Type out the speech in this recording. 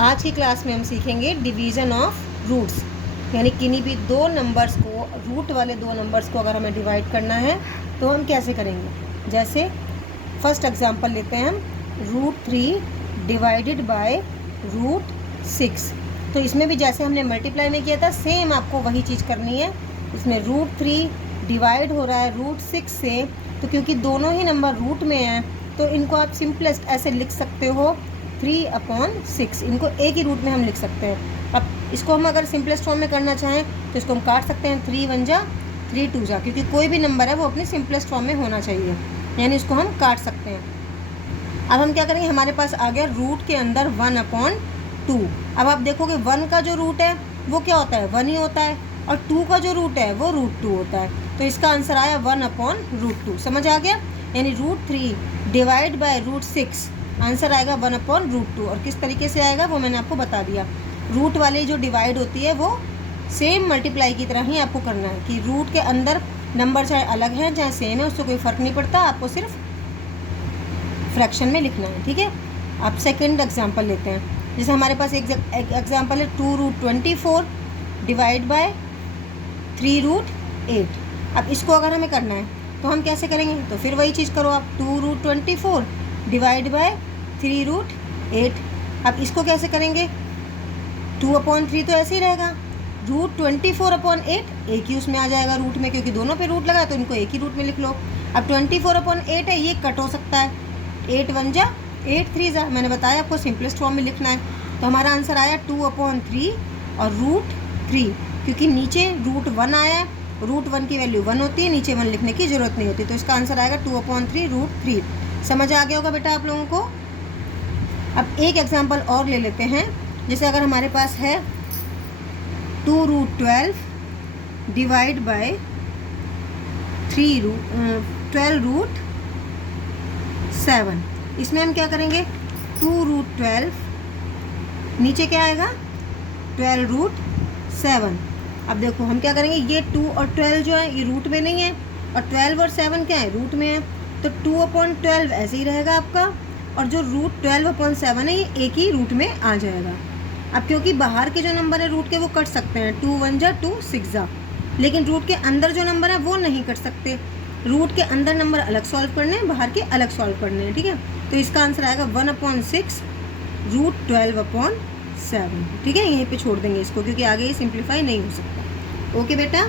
आज की क्लास में हम सीखेंगे डिवीज़न ऑफ रूट्स, यानी किन्हीं भी दो नंबर्स को, रूट वाले दो नंबर्स को अगर हमें डिवाइड करना है तो हम कैसे करेंगे। जैसे फर्स्ट एग्जांपल लेते हैं हम, √3 डिवाइडेड बाय √6। तो इसमें भी जैसे हमने मल्टीप्लाई में किया था सेम आपको वही चीज़ करनी है। इसमें √3 डिवाइड हो रहा है √6 से, तो क्योंकि दोनों ही नंबर रूट में हैं तो इनको आप सिंपलेस्ट ऐसे लिख सकते हो 3/6। इनको एक ही रूट में हम लिख सकते हैं। अब इसको हम अगर सिंपलेस्ट फॉर्म में करना चाहें तो इसको हम काट सकते हैं 3 1 जा 3 2 जा, क्योंकि कोई भी नंबर है वो अपनी सिंपलेस्ट फॉर्म में होना चाहिए, यानी इसको हम काट सकते हैं। अब हम क्या करेंगे, हमारे पास आ गया रूट के अंदर 1/2। अब आप देखोगे 1 का जो रूट है वो क्या होता है, 1 ही होता है, और 2 का जो रूट है वो √2 होता है। तो इसका आंसर आया 1/√2। समझ आ गया, यानी √3 डिवाइड बाय √6 आंसर आएगा 1/√2। और किस तरीके से आएगा वो मैंने आपको बता दिया। रूट वाली जो डिवाइड होती है वो सेम मल्टीप्लाई की तरह ही आपको करना है, कि रूट के अंदर नंबर चाहे अलग है चाहे सेम है उससे कोई फ़र्क नहीं पड़ता, आपको सिर्फ फ्रैक्शन में लिखना है। ठीक है, आप सेकंड एग्जांपल लेते हैं। जैसे हमारे पास एक एग्जांपल है 2√24 डिवाइड बाय 3√8। अब इसको अगर हमें करना है तो हम कैसे करेंगे, तो फिर वही चीज़ करो आप, 2√24 डिवाइड बाय 3√8। अब इसको कैसे करेंगे, 2/3 तो ऐसे ही रहेगा, √24/8 एक ही उसमें आ जाएगा रूट में, क्योंकि दोनों पे रूट लगा है तो इनको एक ही रूट में लिख लो। अब 24/8 है, ये कट हो सकता है, 8 1 जा 8 3 जा, मैंने बताया आपको सिंपलेस्ट फॉर्म में लिखना है। तो हमारा आंसर आया 2/3 और √3, क्योंकि नीचे √1 आया है, √1 की वैल्यू 1 होती है, नीचे 1 लिखने की ज़रूरत नहीं होती, तो इसका आंसर आएगा 2/3 √3। समझ आ गया होगा बेटा आप लोगों को। अब एक एग्जांपल और ले लेते हैं। जैसे अगर हमारे पास है 2√12 डिवाइड बाय 12√7। इसमें हम क्या करेंगे, 2√12 नीचे क्या आएगा 12√7। अब देखो हम क्या करेंगे, ये 2 और 12 जो है ये रूट में नहीं है, और 12 और 7 क्या है, रूट में है, तो 2/12 ऐसे ही रहेगा आपका, और जो √12/7 है ये एक ही रूट में आ जाएगा। अब क्योंकि बाहर के जो नंबर है रूट के वो कट सकते हैं, 2 1 जा 2 6 जा, लेकिन रूट के अंदर जो नंबर है वो नहीं कट सकते। रूट के अंदर नंबर अलग सॉल्व करने हैं, बाहर के अलग सॉल्व करने हैं। ठीक है, तो इसका आंसर आएगा 1/6 √12/7। ठीक है, यहीं पे छोड़ देंगे इसको, क्योंकि आगे ये सिंप्लीफाई नहीं हो सकता। ओके बेटा।